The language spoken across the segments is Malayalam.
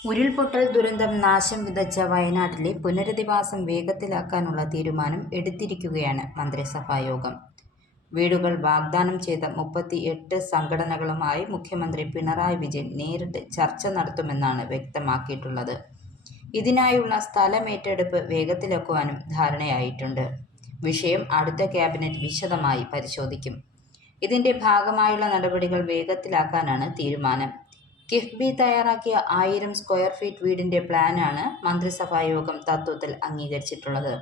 ഉരുൾപൊട്ടൽ ദുരന്തം നാശം വിതച്ച വയനാട്ടിലെ പുനരധിവാസം വേഗത്തിലാക്കാനുള്ള തീരുമാനം എടുത്തിരിക്കുകയാണ് മന്ത്രിസഭായോഗം. വീടുകൾ വാഗ്ദാനം ചെയ്ത 38 സംഘടനകളുമായി മുഖ്യമന്ത്രി പിണറായി വിജയൻ നേരിട്ട് ചർച്ച നടത്തുമെന്നാണ് വ്യക്തമാക്കിയിട്ടുള്ളത്. ഇതിനായുള്ള സ്ഥലമേറ്റെടുപ്പ് വേഗത്തിലാക്കുവാനും ധാരണയായിട്ടുണ്ട്. വിഷയം അടുത്ത ക്യാബിനറ്റ് വിശദമായി പരിശോധിക്കും. ഇതിന്റെ ഭാഗമായുള്ള നടപടികൾ വേഗത്തിലാക്കാനാണ് തീരുമാനം. കിഫ്ബി തയ്യാറാക്കിയ 1000 സ്ക്വയർ ഫീറ്റ് വീടിന്റെ പ്ലാനാണ് മന്ത്രിസഭായോഗം തത്വത്തിൽ അംഗീകരിച്ചിട്ടുള്ളത്.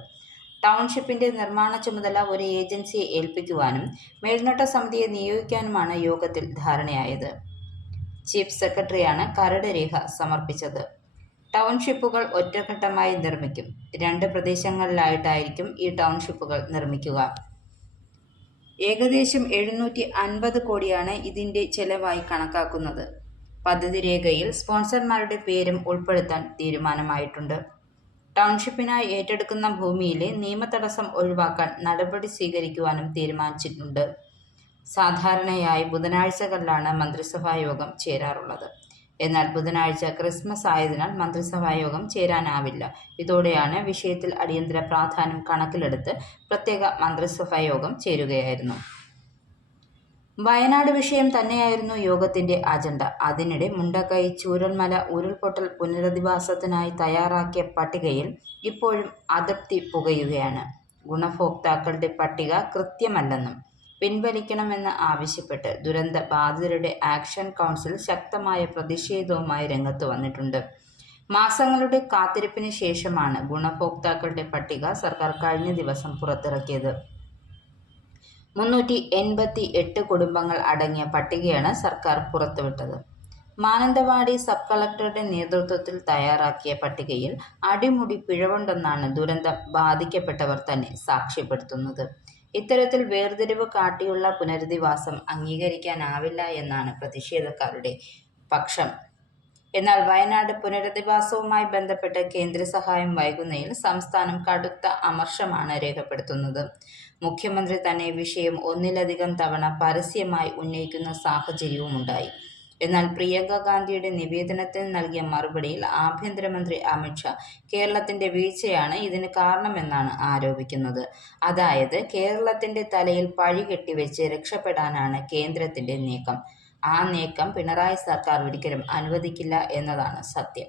ടൗൺഷിപ്പിന്റെ നിർമ്മാണ ചുമതല ഒരു ഏജൻസിയെ ഏൽപ്പിക്കുവാനും മേൽനോട്ട സമിതിയെ നിയോഗിക്കാനുമാണ് യോഗത്തിൽ ധാരണയായത്. ചീഫ് സെക്രട്ടറിയാണ് കരട് രേഖ സമർപ്പിച്ചത്. ടൗൺഷിപ്പുകൾ ഒറ്റഘട്ടമായി നിർമ്മിക്കും. 2 പ്രദേശങ്ങളിലായിട്ടായിരിക്കും ഈ ടൗൺഷിപ്പുകൾ നിർമ്മിക്കുക. ഏകദേശം 750 കോടിയാണ് ഇതിന്റെ ചെലവായി കണക്കാക്കുന്നത്. പദ്ധതി രേഖയിൽ സ്പോൺസർമാരുടെ പേരും ഉൾപ്പെടുത്താൻ തീരുമാനമായിട്ടുണ്ട്. ടൗൺഷിപ്പിനായി ഏറ്റെടുക്കുന്ന ഭൂമിയിലെ നിയമതടസ്സം ഒഴിവാക്കാൻ നടപടി സ്വീകരിക്കുവാനും തീരുമാനിച്ചിട്ടുണ്ട്. സാധാരണയായി ബുധനാഴ്ചകളിലാണ് മന്ത്രിസഭായോഗം ചേരാറുള്ളത്. എന്നാൽ ബുധനാഴ്ച ക്രിസ്മസ് ആയതിനാൽ മന്ത്രിസഭായോഗം ചേരാനാവില്ല. ഇതോടെയാണ് വിഷയത്തിൽ അടിയന്തര പ്രാധാന്യം കണക്കിലെടുത്ത് പ്രത്യേക മന്ത്രിസഭായോഗം ചേരുകയായിരുന്നു. വയനാട് വിഷയം തന്നെയായിരുന്നു യോഗത്തിന്റെ അജണ്ട. അതിനിടെ മുണ്ടക്കൈ ചൂരൽമല ഉരുൾപൊട്ടൽ പുനരധിവാസത്തിനായി തയ്യാറാക്കിയ പട്ടികയിൽ ഇപ്പോഴും അതൃപ്തി പുകയുകയാണ്. ഗുണഭോക്താക്കളുടെ പട്ടിക കൃത്യമല്ലെന്നും പിൻവലിക്കണമെന്ന് ആവശ്യപ്പെട്ട് ദുരന്ത ബാധിതരുടെ ആക്ഷൻ കൗൺസിൽ ശക്തമായ പ്രതിഷേധവുമായി രംഗത്ത് വന്നിട്ടുണ്ട്. മാസങ്ങളുടെ കാത്തിരിപ്പിന് ശേഷമാണ് ഗുണഭോക്താക്കളുടെ പട്ടിക സർക്കാർ കഴിഞ്ഞ ദിവസം പുറത്തിറക്കിയത്. 388 കുടുംബങ്ങൾ അടങ്ങിയ പട്ടികയാണ് സർക്കാർ പുറത്തുവിട്ടത്. മാനന്തവാടി സബ് കളക്ടറുടെ നേതൃത്വത്തിൽ തയ്യാറാക്കിയ പട്ടികയിൽ അടിമുടി പിഴവുണ്ടെന്നാണ് ദുരന്തം ബാധിക്കപ്പെട്ടവർ തന്നെ സാക്ഷ്യപ്പെടുത്തുന്നത്. ഇത്തരത്തിൽ വേർതിരിവ് കാട്ടിയുള്ള പുനരധിവാസം അംഗീകരിക്കാനാവില്ല എന്നാണ് പ്രതിഷേധക്കാരുടെ പക്ഷം. എന്നാൽ വയനാട് പുനരധിവാസവുമായി ബന്ധപ്പെട്ട് കേന്ദ്ര സഹായം വൈകുന്നതിൽ സംസ്ഥാനം കടുത്ത അമർഷമാണ് രേഖപ്പെടുത്തുന്നത്. മുഖ്യമന്ത്രി തന്നെ വിഷയം ഒന്നിലധികം തവണ പരസ്യമായി ഉന്നയിക്കുന്ന സാഹചര്യവുമുണ്ടായി. എന്നാൽ പ്രിയങ്ക ഗാന്ധിയുടെ നിവേദനത്തിന് നൽകിയ മറുപടിയിൽ ആഭ്യന്തരമന്ത്രി അമിത്ഷാ കേരളത്തിന്റെ വീഴ്ചയാണ് ഇതിന് കാരണമെന്നാണ് ആരോപിക്കുന്നത്. അതായത് കേരളത്തിന്റെ തലയിൽ പഴി കെട്ടിവെച്ച് രക്ഷപ്പെടാനാണ് കേന്ദ്രത്തിന്റെ നീക്കം. ആ നീക്കം പിണറായി സർക്കാർ ഒരിക്കലും അനുവദിക്കില്ല എന്നതാണ് സത്യം.